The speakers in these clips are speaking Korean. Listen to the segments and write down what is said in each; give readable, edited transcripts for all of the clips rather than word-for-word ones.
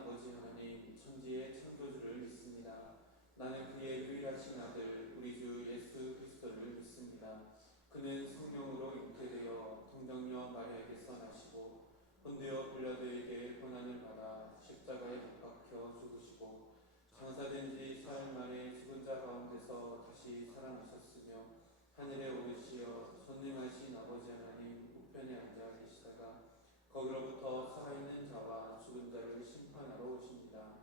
아버지 하나님 천지의 창조주를 믿습니다. 나는 그의 유일하신 아들 우리 주 예수 그리스도를 믿습니다. 그는 성령으로 잉태되어 동정녀 마리아에게서 나시고 본디오 빌라도에게 고난을 받아 십자가에 못 박혀 죽으시고 장사된 지 사흘 만에 죽은 자 가운데서 다시 살아나셨으며 하늘에 오르시어 전능하신 아버지 하나님 우편에 앉아 계시다가 거기로부터 살아있는 자와 죽은 자를 심판하러 오십니다.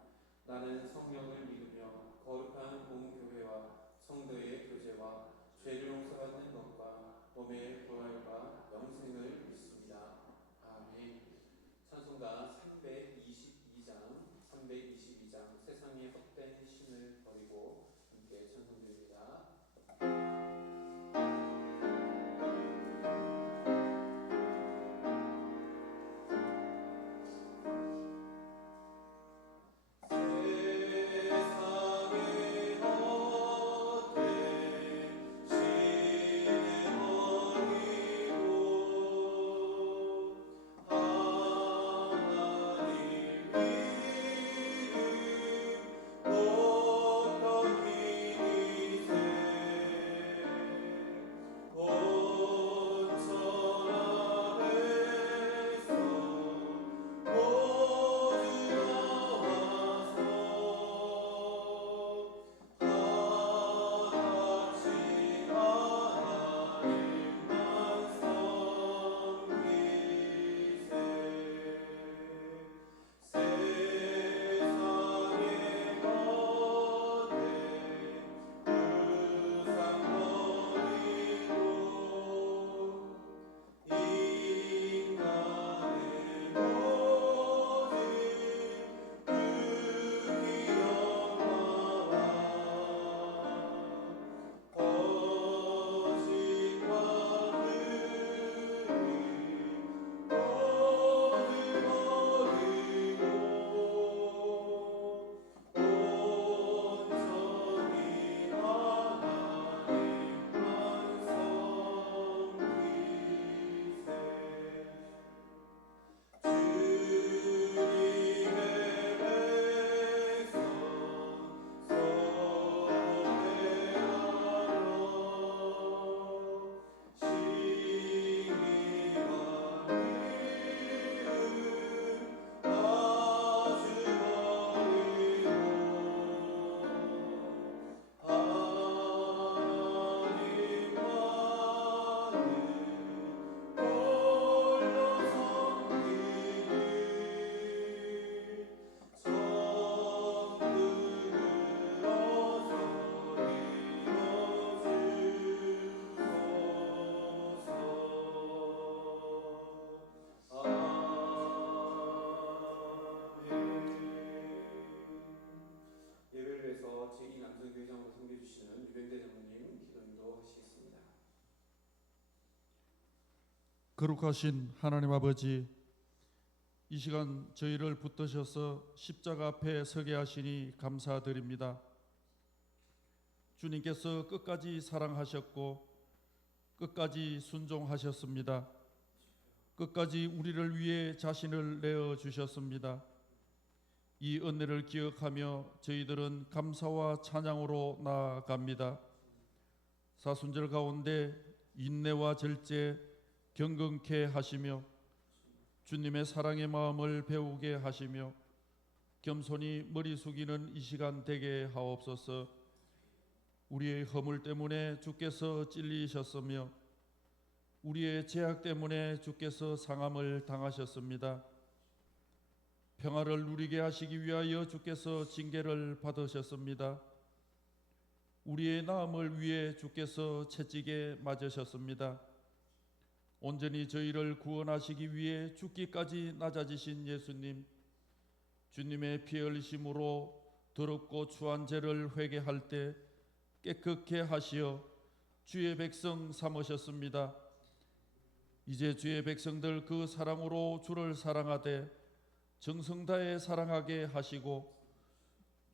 나는 성령을 믿으며 거룩한 공교회와 성도의 교제와 죄를 용서받는 것과 몸의 부활과 영생을 믿습니다. 아멘. 찬송가 322장 세상의 헛된 신을 버리고 함께 찬송드립니다. 거룩하신 하나님 아버지, 이 시간 저희를 붙드셔서 십자가 앞에 서게 하시니 감사드립니다. 주님께서 끝까지 사랑하셨고 끝까지 순종하셨습니다. 끝까지 우리를 위해 자신을 내어주셨습니다. 이 은혜를 기억하며 저희들은 감사와 찬양으로 나아갑니다. 사순절 가운데 인내와 절제, 경건케 하시며 주님의 사랑의 마음을 배우게 하시며 겸손히 머리 숙이는 이 시간 되게 하옵소서. 우리의 허물 때문에 주께서 찔리셨으며 우리의 죄악 때문에 주께서 상함을 당하셨습니다. 평화를 누리게 하시기 위하여 주께서 징계를 받으셨습니다. 우리의 나음을 위해 주께서 채찍에 맞으셨습니다. 온전히 저희를 구원하시기 위해 죽기까지 낮아지신 예수님, 주님의 피 흘리심으로 더럽고 추한 죄를 회개할 때 깨끗게 하시어 주의 백성 삼으셨습니다. 이제 주의 백성들 그 사랑으로 주를 사랑하되 정성 다해 사랑하게 하시고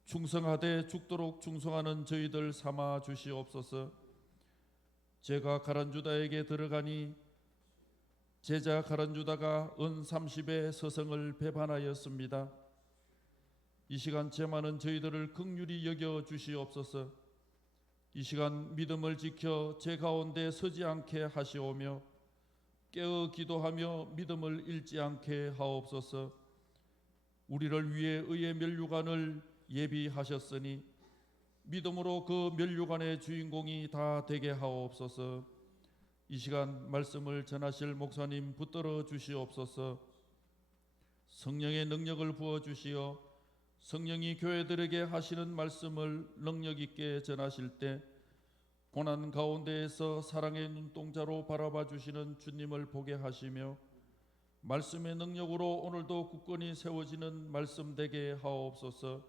충성하되 죽도록 충성하는 저희들 삼아 주시옵소서. 제가 가룟유다에게 들어가니 제자 가룟유다가 은 30의 서성을 배반하였습니다. 이 시간 죄 많은 저희들을 긍휼히 여겨 주시옵소서. 이 시간 믿음을 지켜 제 가운데 서지 않게 하시오며 깨어 기도하며 믿음을 잃지 않게 하옵소서. 우리를 위해 의의 면류관을 예비하셨으니 믿음으로 그 면류관의 주인공이 다 되게 하옵소서. 이 시간 말씀을 전하실 목사님 붙들어 주시옵소서. 성령의 능력을 부어 주시어 성령이 교회들에게 하시는 말씀을 능력 있게 전하실 때 고난 가운데에서 사랑의 눈동자로 바라봐 주시는 주님을 보게 하시며 말씀의 능력으로 오늘도 굳건히 세워지는 말씀 되게 하옵소서.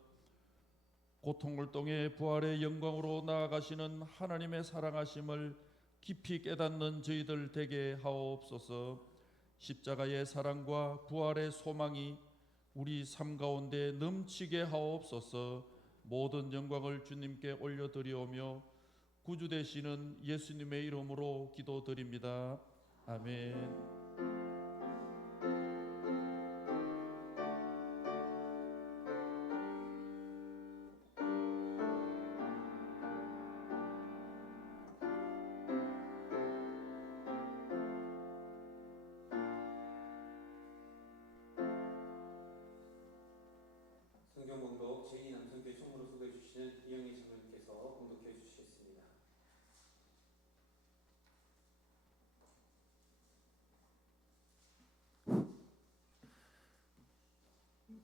고통을 통해 부활의 영광으로 나아가시는 하나님의 사랑하심을 깊이 깨닫는 저희들 되게 하옵소서. 십자가의 사랑과 부활의 소망이 우리 삶 가운데 넘치게 하옵소서. 모든 영광을 주님께 올려드리오며 구주 되시는 예수님의 이름으로 기도드립니다. 아멘. 성경 봉독 제2남성교회 총무로 소개해 주시는 이영희 장로님께서 봉독해 주시겠습니다.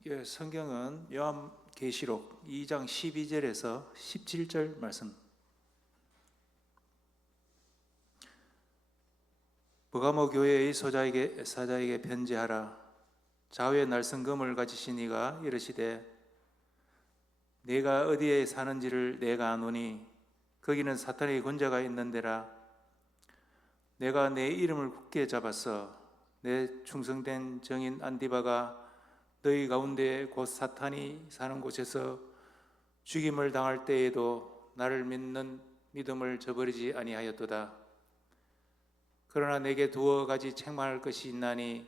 예, 성경은 요한계시록 2장 12절에서 17절 말씀. 버가모 교회의 사자에게 편지하라. 좌우에 날성금을 가지신 이가 이르시되 내가 어디에 사는지를 내가 아노니 거기는 사탄의 권자가 있는 데라. 내가 내 이름을 굳게 잡았어. 내 충성된 정인 안디바가 너희 가운데 곧 사탄이 사는 곳에서 죽임을 당할 때에도 나를 믿는 믿음을 저버리지 아니하였도다. 그러나 내게 두어 가지 책망할 것이 있나니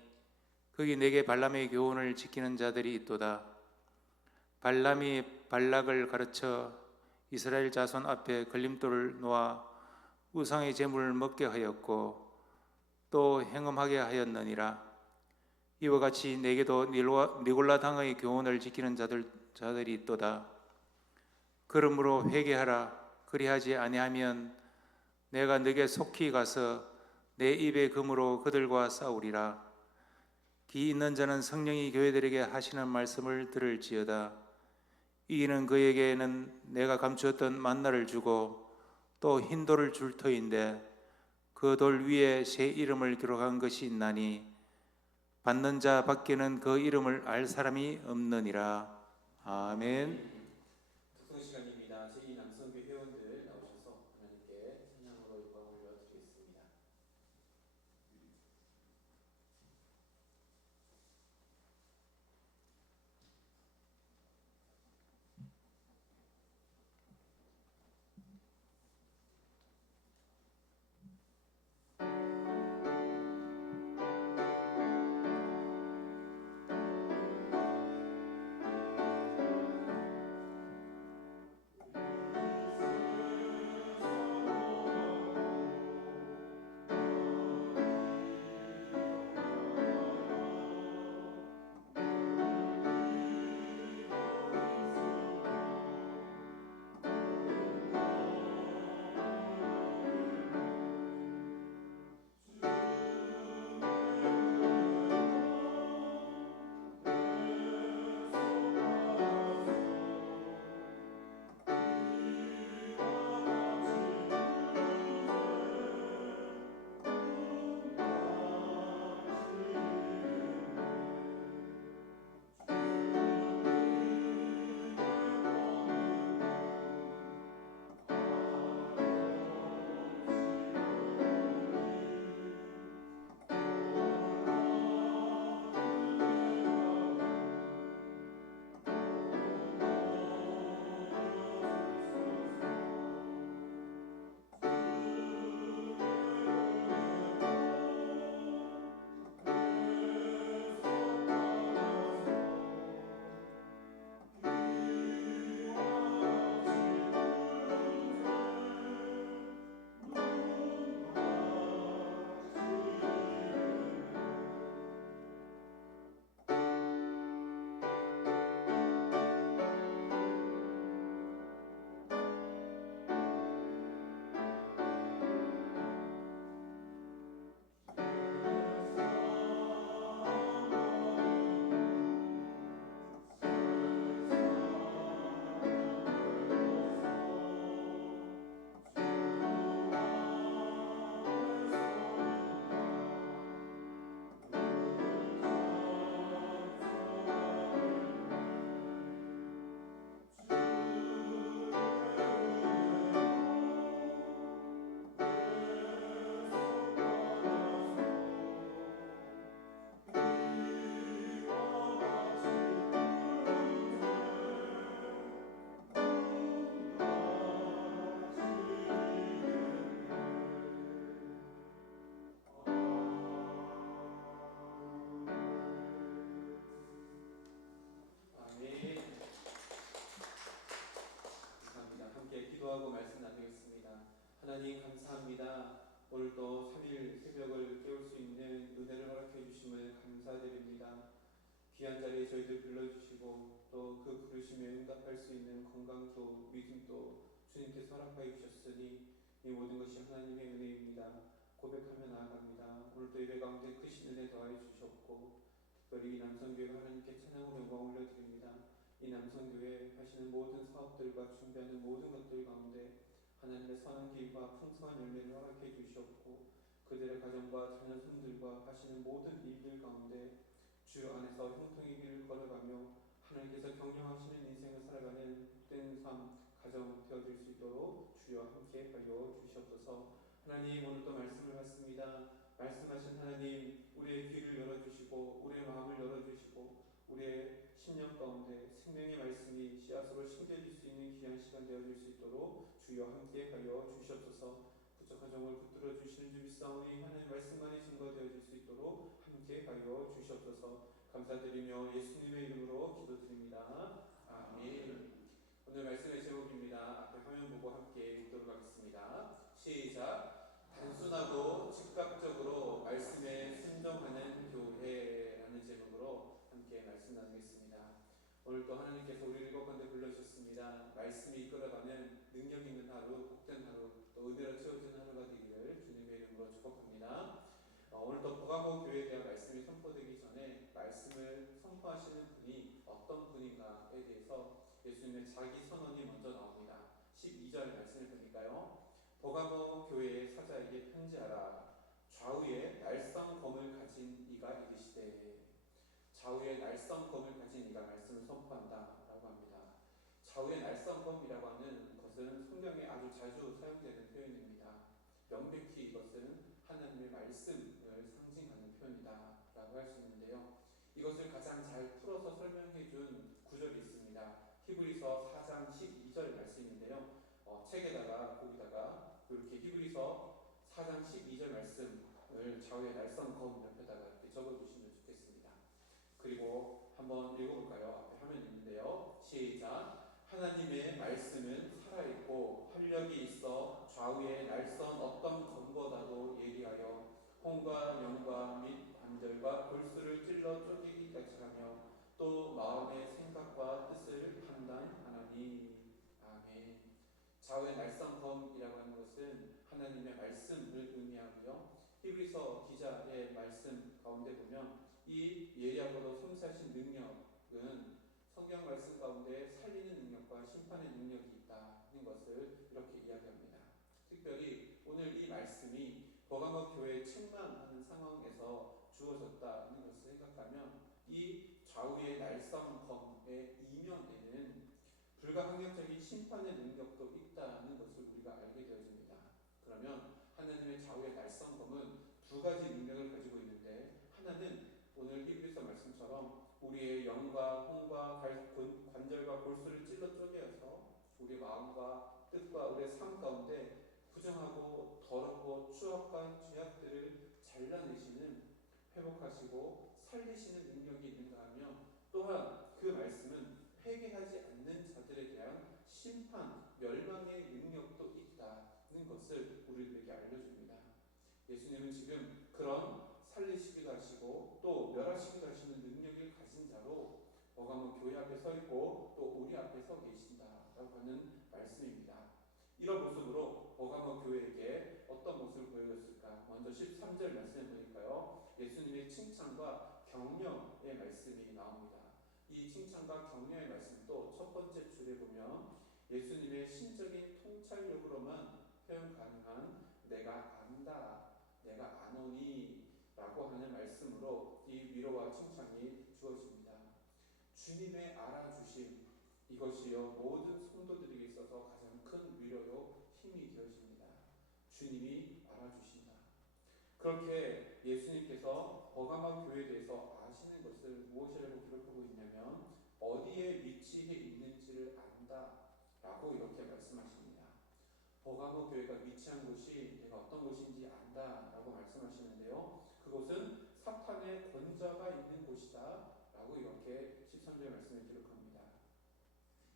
거기 내게 발람의 교훈을 지키는 자들이 있도다. 발람이 발락을 가르쳐 이스라엘 자손 앞에 걸림돌을 놓아 우상의 제물을 먹게 하였고 또 행음하게 하였느니라. 이와 같이 내게도 니골라 당의 교훈을 지키는 자들이 있도다. 그러므로 회개하라. 그리하지 아니하면 내가 네게 속히 가서 내 입의 금으로 그들과 싸우리라. 기 있는 자는 성령이 교회들에게 하시는 말씀을 들을지어다. 이기는 그에게는 내가 감추었던 만나를 주고 또 흰 돌을 줄 터인데 그 돌 위에 새 이름을 기록한 것이 있나니 받는 자 밖에는 그 이름을 알 사람이 없느니라. 아멘. 독성 시간입니다. 제2남성교회 회원들 나오셔서 하나님께 찬양으로 영광 올려드리겠습니다. 하나님 감사합니다. 오늘도 3일 새벽을 깨울 수 있는 은혜를 허락해 주심을 감사드립니다. 귀한 자리에 저희들 불러주시고 또 그 부르심에 응답할 수 있는 건강도 믿음도 주님께서 허락하여 주셨으니 이 모든 것이 하나님의 은혜입니다. 고백하며 나아갑니다. 오늘도 예배 가운데 크신 은혜 더하여 주셨고 특별히 이 남성교회가 하나님께 찬양으로 영광 올려드립니다. 이 남성교회 하시는 모든 사업들과 준비하는 모든 것들 가운데 하나님의 선한 길과 풍성한 열매를 허락해 주셨고 그들의 가정과 자녀 손들과 하시는 모든 일들 가운데 주 안에서 형통의 길을 걸어가며 하나님께서 경영하시는 인생을 살아가는 복된 삶 가정 되어질 수 있도록 주여 함께 하여 주시옵소서. 하나님 오늘도 말씀을 받습니다. 말씀하신 하나님 우리의 귀를 열어주시고 우리의 마음을 열어주시고 우리의 심령 가운데 생명의 말씀이 씨앗으로 심겨질 수 있는 귀한 시간 되어질 수 있도록 주여 함께 하여 주시옵소서. 부족한 점을 붙들어 주시는 주 믿사오니 하나님의 말씀만이 증거되어질 수 있도록 함께 하여 주시옵소서. 감사드리며 예수님의 이름으로 기도드립니다. 아멘. 오늘 말씀의 제목입니다. 앞에 화면 보고 함께 읽도록 하겠습니다. 시작. 단순하고 즉각적으로 말씀에 순종하는 교회라는 제목으로 함께 말씀 나누겠습니다. 오늘도 하나님께서 우리를 일곱가운데 불러주셨습니다. 말씀이 이끌어가는 능력 있는 하루, 복된 하루, 또 은혜로 채워지는 하루가 되기를 주님의 이름으로 축복합니다. 오늘도 보가모 교회에 대한 말씀이 선포되기 전에 말씀을 선포하시는 분이 어떤 분인가에 대해서 예수님의 자기 선언이 먼저 나옵니다. 12절 말씀을 보니까요. 보가모 교회의 사자에게 편지하라. 좌우에 날성검을 가진 이가 이르시되. 좌우에 날성검을 가진 이가 말씀을 선포한다 라고 합니다. 좌우에 날성검이라고 하는 것은 성경에 아주 자주 사용되는 표현입니다. 명백히 이것은 하나님의 말씀을 상징하는 표현이다 라고 할 수 있는데요. 이것을 가장 잘 풀어서 설명해 준 구절이 있습니다. 히브리서 4장 12절 말씀인데요. 책에다가 거기다가 이렇게 히브리서 4장 12절 말씀을 좌우에 날성검 옆에다가 이렇게 적어주시면 좋겠습니다. 그리고 한번 읽어볼까요? 앞에 화면이 있는데요. 시작. 하나님의 말씀은 살아있고 활력이 있어 좌우에 날선 어떤 검보다도 예리하여 혼과 영과 및 관절과 골수를 찔러 쪼개기까지 하며 또 마음의 생각과 뜻을 판단하나니. 아멘. 좌우의 날성검이라고 하는 것은 하나님의 말씀을 의미하고요. 히브리서 기자의 말씀 가운데 보면 이 예리하고도 섬세하신 능력은 성경 말씀 가운데 살리는 능력과 심판의 능력이 있다는 것을 이렇게 이야기합니다. 특별히 오늘 이 말씀이 버가모 교회에 책망하는 상황에서 주어졌다는 것을 생각하면 이 좌우의 날성검의 이면에는 불가항력적인 심판의 능력도 있다는 것을 우리가 알게 되어집니다. 그러면 하나님의 좌우의 날성검은 두 가지 능력을 가지고 있는데 하나는 오늘 히브리서 말씀처럼 우리의 영과 혼과 관절과 골수를 찔러 쪼개어서 우리 마음과 뜻과 우리의 삶 가운데 부정하고 더럽고 추악한 죄악들을 잘라내시는 회복하시고 살리시는 능력이 있는가 하면 또한 그 말씀은 회개하지 않는 자들에 대한 심판, 멸망의 능력도 있다는 것을 우리들에게 알려줍니다. 예수님은 지금 그런 살리시기도 하시고 또 멸하시기도 하시는 능력을 가진 자로 버가모 교회 앞에 서 있고 또 우리 앞에 서 계신다라고 하는 말씀입니다. 이런 모습으로 버가모 교회에게 어떤 모습을 보여줬을까? 먼저 13절 말씀을 보니까요. 예수님의 칭찬과 격려의 말씀이 나옵니다. 이 칭찬과 격려의 말씀도 첫 번째 줄에 보면 예수님의 신적인 통찰력으로만 표현 가능한 내가 안다, 내가 아노니 라고 하는 말씀으로 이 위로와 칭찬이 주어집니다. 주님의 알아주심, 이것이요 모든 성도들에게 있어서 가장 큰 위로요 힘이 되어집니다. 주님이 알아주신다. 그렇게 예수님께서 버가모 교회에 대해서 아시는 것을 무엇이라고 기록하고 있냐면 어디에 위치해 있는지를 안다 라고 이렇게 말씀하십니다. 버가모 교회가 위치한 곳이 내가 어떤 곳인지 안다 라고 말씀하시는데요. 그곳은 사탄의 권좌가 있는 곳이다 라고 이렇게 13절 말씀을 기록합니다.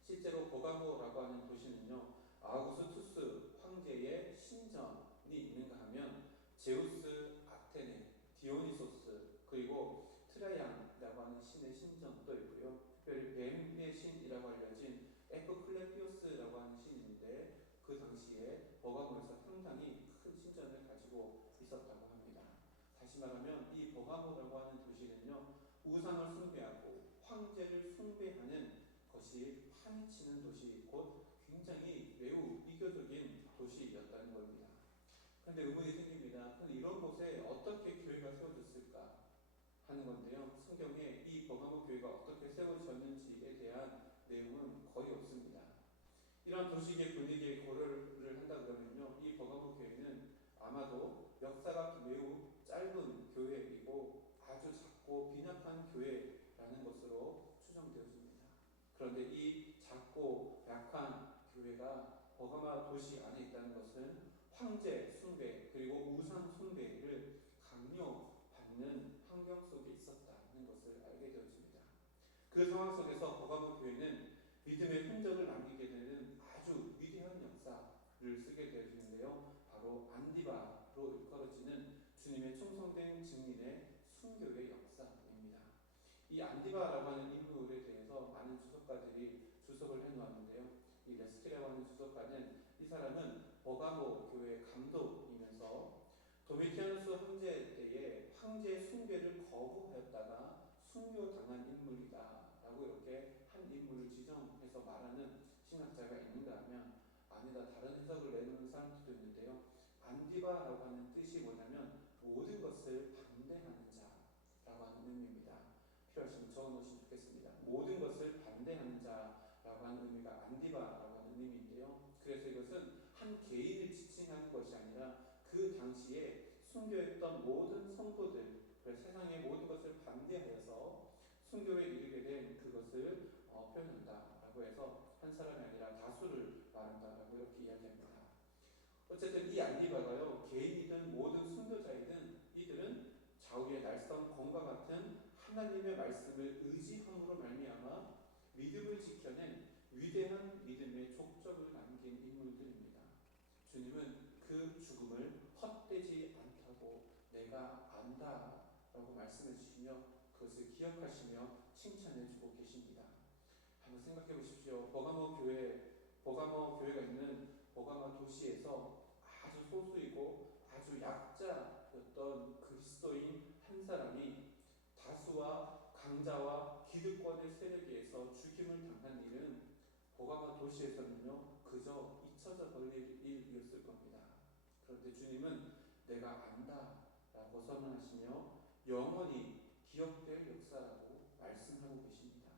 실제로 버가모라고 하는 도시는요 아우구스투스 황제의 신장 다시 말하면 이 버가모라고 하는 도시는요, 우상을 숭배하고 황제를 숭배하는 것이 파헤치는 도시, 곧 굉장히 매우 이교적인 도시였다는 겁니다. 그런데 의문이 생깁니다. 그런데 이런 곳에 어떻게 교회가 세워졌을까 하는 건데요. 성경에 이 버가모 교회가 어떻게 세워졌는지에 대한 내용은 거의 없습니다. 이런 도시의 분위기에 고려를 한다 그러면요, 이 버가모 교회는 아마도 역사가 매우 짧은 교회이고 아주 작고 빈약한 교회라는 것으로 추정되어집니다. 그런데 이 작고 약한 교회가 버가마 도시 안에 있다는 것은 황제 숭배 그리고 우상 숭배를 강요받는 환경 속에 있었다는 것을 알게 되어집니다. 그 상황 속에서 버가모 교회는 믿음의 흔적을 남기게 되는 아주 위대한 역사를 쓰게 되어지는데요. 바로 안디바로 일컬어지는 주님의 충성된 증인의 순교의 역사입니다. 이 안디바라고 하는 인물에 대해서 많은 주석가들이 주석을 해놓았는데요. 이 레스키라고 하는 주석가는 이 사람은 버가모 교회 감독이면서 도미티아누스 황제 때에 황제의 숭배를 거부하였다가 순교당한 인물이다라고 이렇게 한 인물을 지정해서 말하는 신학자가 있는가 하면 아니다, 다른 해석을 내놓는 사람들도 있는데요. 안디바라고 하는 뜻이 뭐냐면 모든 것을 반대하는 자라고 하는 의미입니다. 필요하시면 적어놓으시면 좋겠습니다. 모든 것을 반대하는 자라고 하는 의미가 안디바라고 하는 의미인데요. 그래서 이것은 한 개인을 지칭하는 것이 아니라 그 당시에 순교했던 모든 성도들, 세상의 모든 것을 반대하여서 순교에 이르게 된 그것을 표현한다라고 해서 한 사람이 아니라 다수를 말한다라고 이렇게 이야기합니다. 어쨌든 이 안디바가요, 개인이든 모든 순교자이든 이들은 좌우의 날성 검과 같은 하나님의 말씀을 의지함으로 말미암아 믿음을 지켜낸 위대한 믿음의 족적을 남긴 인물들입니다. 주님은 그 죽음을 헛되지 않다고 내가 안다라고 말씀해 주시며 그것을 기억하시며 칭찬해 주고 계십니다. 한번 생각해 보십시오. 버가모 교회가 있는 버가모 도시에서 아주 소수이고 아주 약자였던 그리스도인 한 사람이 다수와 강자와 기득권의 세력에 의해서 죽임을 당한 일은 버가모 도시에서는요 그저 잊혀져 버릴 일이었을 겁니다. 그런데 주님은 내가 안다라고 선언하시며 영원히 기억될 역사라고 말씀하고 계십니다.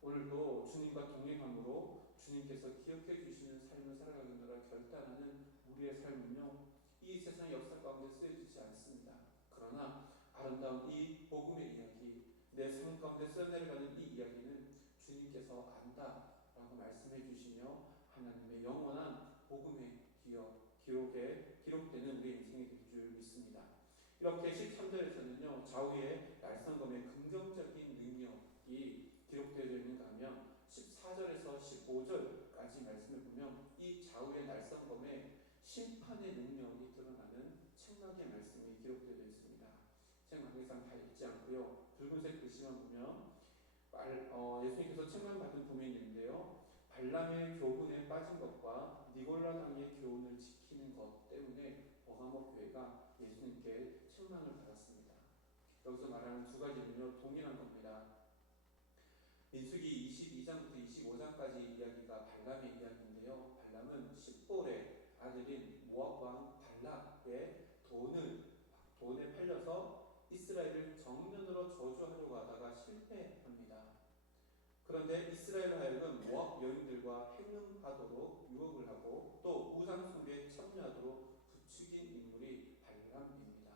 오늘도 주님과 동행함으로 주님께서 기억해 주시는 삶을 살아가느라 결단하는 우리의 삶은요, 이 세상 역사 가운데 쓰여지지 않습니다. 그러나 아름다운 이 복음의 이야기, 내 삶 가운데 써내려가는 이 이야기는 주님께서 안다라고 말씀해 주시며 하나님의 영원한 복음의 기록에 기록되는 우리의 인생이 될 줄 믿습니다. 이렇게 13절에서는요, 좌우의 날성검의 긍정적인 능력이 기록되어 있는가 하면 14절에서 15절까지 말씀을 보면 이 좌우의 날성검의 심판의 능력이 드러나는 책막의 말씀이 기록되어 있습니다. 책막에선 다 읽지 않고요. 붉은색 글씨만 보면 예수님께서 책망받은 부분이 있는데요. 발람의 교훈에 빠진 것과 니골라 당의 교훈을 지키는 것 때문에 버가모 교회가 예수님께 책망을 받았습니다. 여기서 말하는 두 가지는요 동일한 겁니다. 민수기 22장부터 25장까지 이야기가 발람의 이야기인데요. 발람은 십볼의 아들인 모압 왕 발락의 돈에 팔려서 이스라엘을 정면으로 저주하려고 하다가 실패합니다. 그런데 이스라엘 하여금 모압 여인들과 행음하도록 유혹을 하고 또 우상 숭배에 참여하도록 부추긴 인물이 발람입니다.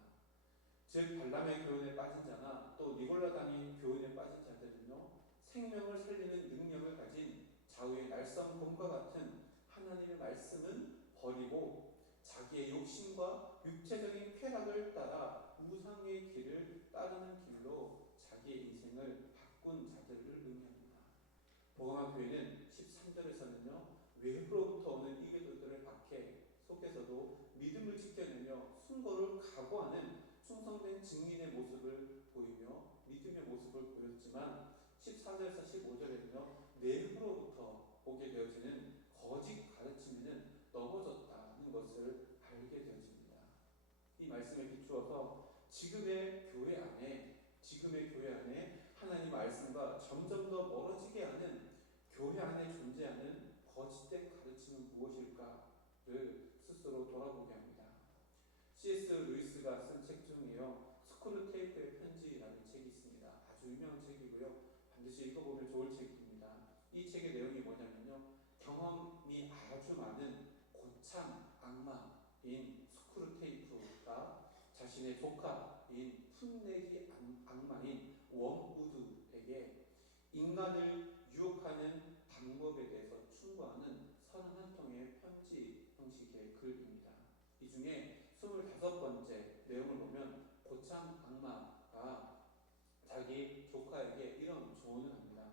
즉 발람의 교훈에 빠진 자나 또 니골라 당의 교훈에 빠진 자들은요 생명을 살리는 능력을 가진 좌우의 날성검과 같은 하나님의 말씀은 버리고 자기의 욕심과 육체적인 쾌락을 따라 우상의 길을 따르는 길로 자기의 인생을 바꾼 자들을 의미합니다. 버가마 교회는 13절에서는요 외부로부터 오는 이교도들의 박해 속에서도 믿음을 지켜내며 순고를 각오하는 충성된 증인의 모습을 보이며 믿음의 모습을 보였지만 14절에서 15절에는요 내부로부터 오게 되어지는 거짓 가르침에는 넘어졌다는 것을 알게 되어집니다. 이 말씀에 비추어서 지금 지금의 교회 안에 하나님 말씀과 점점 더 멀어지게 하는 교회 안에 존재하는 거짓된 가르침은 무엇일까를 스스로 돌아보게 합니다. C.S. 루이스가 쓴 책 중에요, 스크루테이프의 편지라는 책이 있습니다. 아주 유명한 책이고요. 반드시 읽어보면 좋을 책입니다. 이 책의 내용이 뭐냐면요, 경험이 아주 많은 고참 악마인 스크루테이프가 자신의 조카인 풋내기 악마인 웜우드에게 인간을 유혹하는 방법에 대해서 충고하는 31통의 편지 형식의 글입니다. 이 중에 25번째 내용을 보면 고참 악마가 자기 조카에게 이런 조언을 합니다.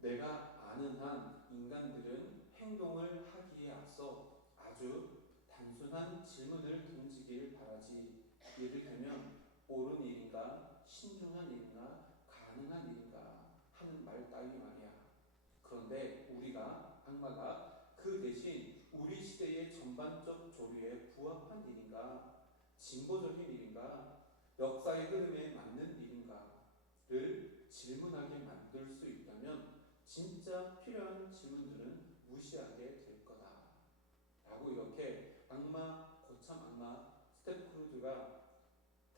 내가 아는 한 인간들은 행동을 하기에 앞서 아주 단순한 질문을 던지길 바라지. 예를 들면 옳은 일인가, 신중한 일인가, 가능한 일인가 하는 말 따위 말이야. 그런데 악마가 그 대신 우리 시대의 전반적 조류에 부합한 일인가, 진보적인 일인가, 역사의 흐름에 맞는 일인가를 질문하게 만들 수 있다면 진짜 필요한 질문들은 무시하게 될 거다 라고 이렇게 고참 악마 스테프크루드가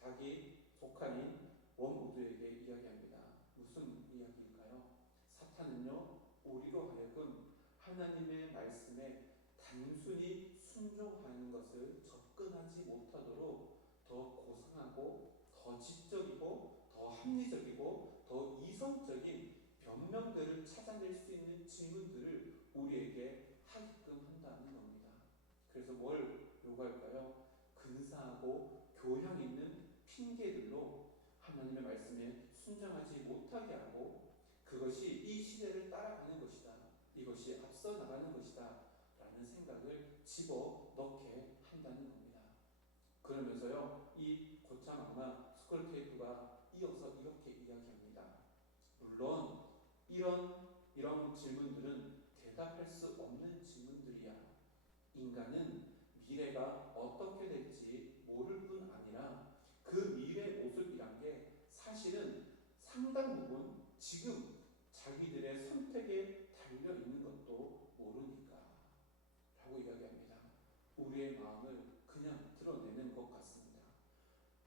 자기 조카인 웜우드에게 이야기합니다. 무슨 이야기일까요? 사탄은요, 우리로 하여금 하나님의 말씀에 단순히 순종하는 것을 접근하지 못하도록 더 고상하고 더 지적이고 더 합리적이고 더 이성적인 변명들을 찾아낼 수 있는 질문들을 우리에게 하게끔 한다는 겁니다. 그래서 뭘 요구할까요? 근사하고 교양 있는 핑계들로 하나님의 말씀에 순종하지 못하게 하고, 그것이 이 시대를 따라가는 것이다, 이것이 앞서 나가는 것이다 라는 생각을 집어넣게 한다는 겁니다. 그러면서요, 이 고참 악마 스크루테이프가 이어서 이렇게 이야기합니다. 물론 이런 질문들은 대답할 수 없는 질문들이야. 인간은 미래가 어떻게 될지 모를 뿐 아니라 그 미래 모습이란 게 사실은 상당 부분 지금 자기들의 선택에 달려 있는 것도 모르니까 라고 이야기합니다. 우리의 마음을 그냥 드러내는 것 같습니다.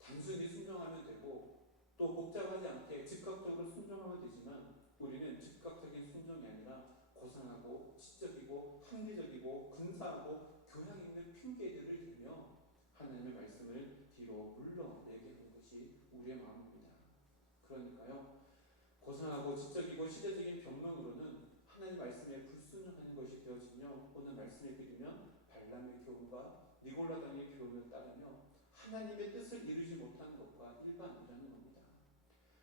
단순히 순종하면 되고 또 복잡하지 않게 즉각적으로 순종하면 되지만, 우리는 즉각적인 순종이 아니라 고상하고 지적이고 합리적이고 근사하고 교양 있는 핑계들을 대며 하나님의 말씀을 뒤로 물러내게 된 것이 우리의 마음입니다. 그러니까요, 고상하고 지적이고 시대적인 변명으로는 하나님 말씀에 불순종하는 것이 되어지며, 오늘 말씀을 들으면 발람의 교훈과 니골라당의 교훈을 따르며 하나님의 뜻을 이루지 못하는 것과 일반이라는 겁니다.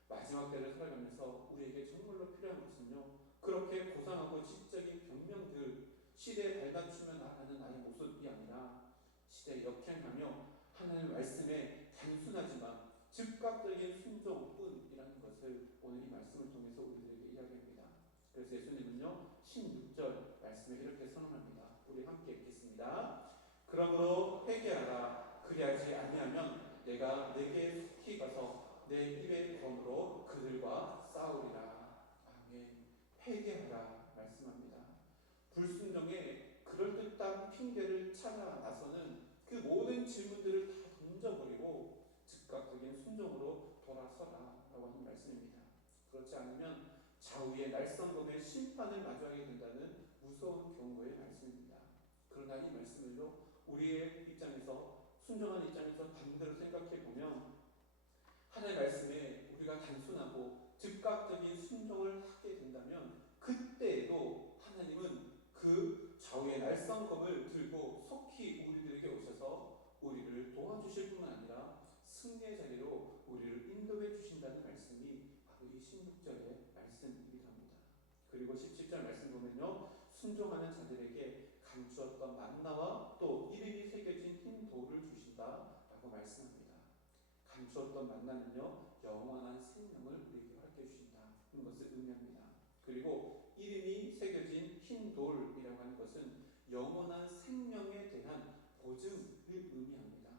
마지막 때를 살아가면서 우리에게 정말로 필요한 것은요, 그렇게 고상하고 지적인 변명들, 시대에 발맞추며 나아가는 나의 모습이 아니라 시대에 역행하며 하나님의 말씀에 단순하지만 즉각적인 순종뿐이라는 것을 오늘 이 말씀을 통해서 우리들에게 이야기합니다. 그래서 예수님은요, 16절 말씀에 이렇게 선언합니다. 우리 함께 읽겠습니다. 그러므로 회개하라. 그리하지 아니하면 내가 내게 속히 가서 내 입의 검으로 그들과 싸우리라. 아멘. 회개하라 말씀합니다. 불순종에 그럴듯한 핑계를 찾아 나서는 그 모든 질문들을 다 던져버리고 즉각적인 순종으로 돌아서라 라고 하는 말씀입니다. 그렇지 않으면 좌우의 날성검의 심판을 마주하게 된다는 무서운 경고의 말씀입니다. 그러나 이 말씀을요, 우리의 입장에서, 순종하는 입장에서 반대로 생각해 보면 하나님의 말씀에 우리가 단순하고 즉각적인 순종을 하게 된다면 그때에도 하나님은 그 좌우의 날성검을 들고 속히 우리들에게 오셔서 우리를 도와주실 뿐만 아니라 승리의 자리로 우리를 인도해 주신다는 말씀이 바로 이 16절의 말씀이랍니다. 그리고 17절 말씀 보면요, 순종하는 자들에게 감추었던 만나와 또 이름이 새겨진 흰 돌을 주신다라고 말씀합니다. 감추었던 만나는요, 영원한 생명을 우리에게 허락해 주신다는 것을 의미합니다. 그리고 이름이 새겨진 흰 돌이라고 하는 것은 영원한 생명에 대한 보증을 의미합니다.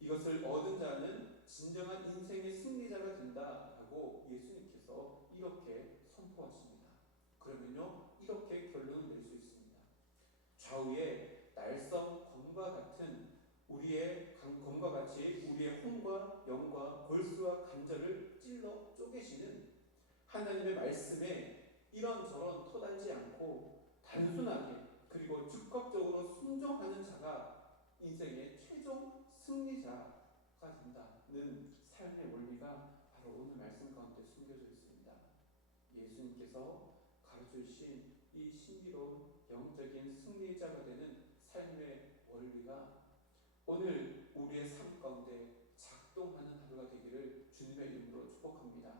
이것을 얻은 자는 진정한 인생의 승리자가 된다라고 예수님께서 이렇게 선포하십니다. 그러면요, 이렇게 결론을 낼 수 있습니다. 좌우의 날성 검과 같은 우리의 검과 같이 우리의 혼과 영과 골수와 관절을 찔러 쪼개시는 하나님의 말씀에 이런저런 토달지 않고 단순하게 그리고 즉각적으로 순종하는 자가 인생의 최종 승리자가 된다는 삶의 원리가 바로 오늘 말씀 가운데 숨겨져 있습니다. 예수님께서 가르쳐주신 이 신비로운 영적인 승리자가 되는 삶의 원리가 오늘 우리의 삶 가운데 작동하는 하루가 되기를 주님의 이름으로 축복합니다.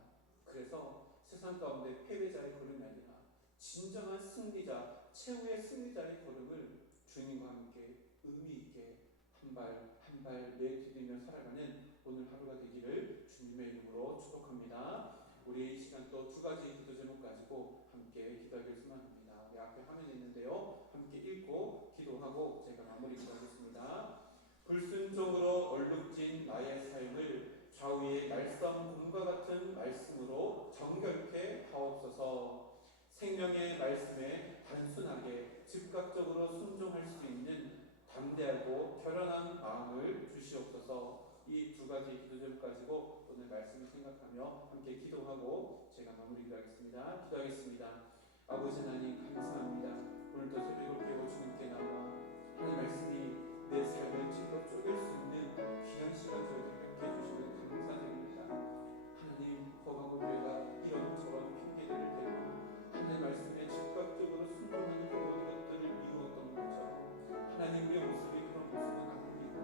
그래서 세상 가운데 패배자의 걸음이 아니라 진정한 승리자, 최후의 승리자의 걸음을 주님과 함께 의미 있게 한 발 한 발 내디디며 살아가는 오늘 하루가 되기를 주님의 이름으로 축복합니다. 우리 이 시간 또 두 가지 기도 제목 가지고 함께 기도하기를 소망합니다. 내 앞에 화면이 있는데요, 함께 읽고 기도하고 제가 마무리 기도하겠습니다. 불순종으로 얼룩진 나의 삶을 좌우의 날성 곰과 같은 말씀으로 정결케 하옵소서. 생명의 말씀에 단순하게 즉각적으로 순종할 수 있는 담대하고 결연한 마음을 주시옵소서. 이 두 가지 기도 제목 가지고 오늘 말씀을 생각하며 함께 기도하고 제가 마무리 기도하겠습니다. 기도하겠습니다. 아버지 하나님 감사합니다. 오늘도 새벽을 깨워 주님께 나와 하나님 말씀이 내 삶을 찔러 쪼갤 수 있는 귀한 시간 저희들에게 함께 해주시는 감사드립니다. 하나님 법하고 교회가 이런저런 핑계들을 대고 하나님 말씀에 즉각적으로 순종하는 그 모든 것들을 미루었던 것처럼 하나님 우리의 모습이 그런 모습은 아닙니다.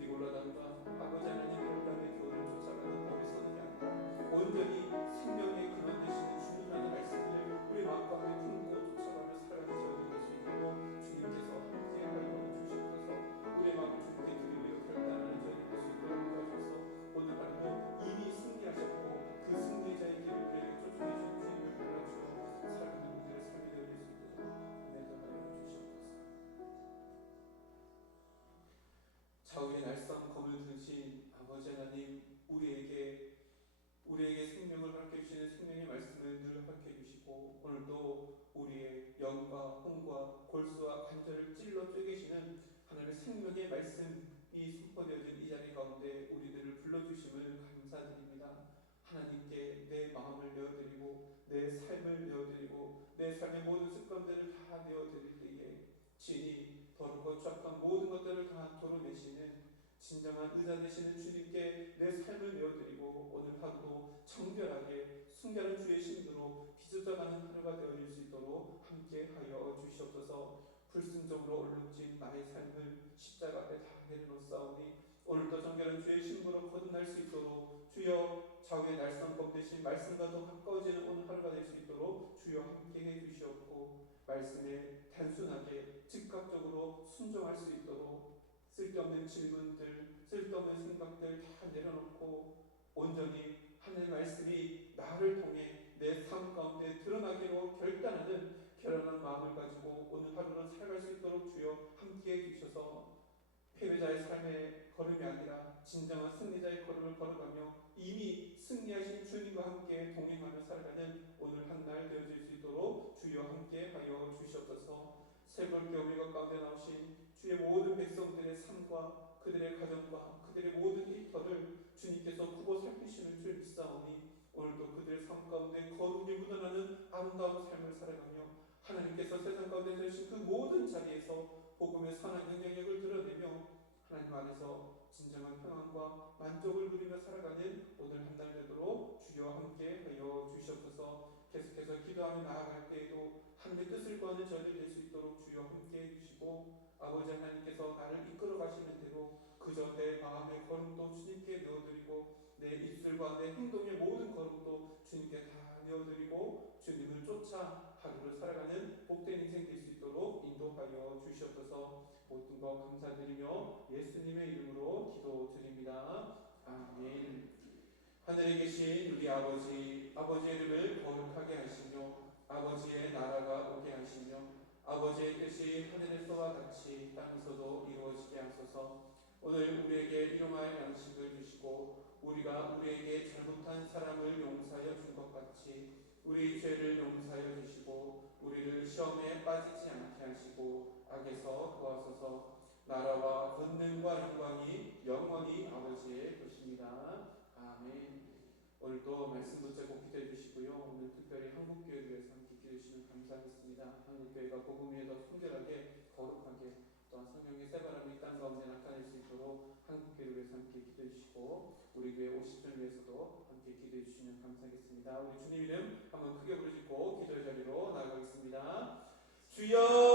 니골라담과 아버지 하나님 열람의 교훈을 쫓아가는 어리석은 게 아니라 온전히 생명의 근원 되시는 주님의 말씀을 우리 마음 가운데 품고 쫓아가며 살아가는 저희들이 될 수 있도록 주님께서 함께하여 주시옵소서. 우리의 마음을 주님께 드리며 결단하는 저희들이 될 수 있도록 도와주셔서 오늘 하루도 이미 승리하셨고 그 승리자의 길을 우리에게 쫓아내 주신 주님을 따라주어 살아가는 우리들의 삶이 되어 줄 수 있도록 은혜하여 주시옵소서. 좌우의 날성 검을 드신 아버지 하나님, 우리에게 생명을 허락해 주시는 생명의 말씀을 늘 허락해 주시고 오늘도 우리의 영과 혼과 골수와 관절을 찔러 쪼개시는 하나님의 생명의 말씀이 선포되어진 이 자리 가운데 우리들을 불러주심을 감사드립니다. 하나님께 내 마음을 내어드리고 내 삶을 내어드리고 내 삶의 모든 습관들을 다 내어드릴 때에 진이 더럽고 추악한 모든 것들을 다 도려내시는 진정한 의자 되시는 주님께 내 삶을 내어드리고 오늘 하루도 정결하게 순결한 주의 신으로 빚어져가는 하루가 되어질 수 있도록 함께하여 주시옵소서. 불순종으로 얼룩진 나의 삶을 십자가 앞에 다 내려놓사오니 오늘도 정결한 주의 신부로 거듭날 수 있도록 주여 좌우의 날성검 대신 말씀과도 가까워지는 오늘 하루가 될 수 있도록 주여 함께해 주시옵고 말씀에 단순하게 즉각적으로 순종할 수 있도록 쓸데없는 질문들, 쓸데없는 생각들 다 내려놓고 온전히 하나님의 말씀이 나를 통해 내 삶 가운데 드러나기로 결단하는 결연한 마음을 가지고 오늘 하루를 살아갈 수 있도록 주여 함께해 주셔서 패배자의 삶의 걸음이 아니라 진정한 승리자의 걸음을 걸어가며 이미 승리하신 주님과 함께 동행하며 살아가는 오늘 한 날 되어질 수 있도록 주여 함께하여 주시옵소서. 새벽 교회가 가운데 나오신 주의 모든 백성들의 삶과 그들의 가정과 그들의 모든 일터를 주님께서 크고 살피시는 줄 믿사오니 오늘도 그들의 삶 가운데 거룩이 묻어나는 아름다운 삶을 살아가며 하나님께서 세상 가운데 주신 그 모든 자리에서 복음의 선한 영향력을 드러내며 하나님 안에서 진정한 평안과 만족을 누리며 살아가는 오늘 한 달 되도록 주여 함께 하여 주시옵소서. 계속해서 기도하며 나아갈 때에도 하나님의 뜻을 구하는 저희들 될 수 있도록 주여 함께 해주시고 아버지 하나님께서 나를 이끌어 가시는 대로 그저 내 마음의 걸음도 주님께 내어드리고 내 입술과 내 행동의 모든 걸음도 주님께 다 내어드리고 주님을 쫓아 하루를 살아가는 복된 인생 될 수 있도록 인도하여 주시옵소서. 모든 것 감사드리며 예수님의 이름으로 기도드립니다. 아멘. 하늘에 계신 우리 아버지의 이름을 거룩하게 하시며 아버지의 나라가 오게 하시며 아버지의 뜻이 하늘에서와 같이 땅에서도 이루어지게 하소서. 오늘 우리에게 일용할 양식을 주시고 주시고 우리가 우리에게 잘못한 사람을 용서하여 준 것 같이 우리 죄를 용서하여 주시고 우리를 시험에 빠지지 않게 하시고 악에서 도와소서. 나라와 권능과 영광이 영원히 아버지의 것입니다. 아멘. 오늘도 말씀 붙잡고 기도해 주시고요. 오늘 특별히 한국교회를 위해서 함께 기도해 주시면 감사하겠습니다. 한국교회가 복음 위에 더 순결하게 거룩하게 또한 성령의 새바람이 땅 가운데 나타낼 수 있도록 한국교회를 위해서 함께 기도해 주시고 우리 교회 50주를 위해서도 함께 기도해 주시면 감사하겠습니다. 우리 주님 이름 한번 크게 부르짖고 기도의 자리로 나아가겠습니다. 주여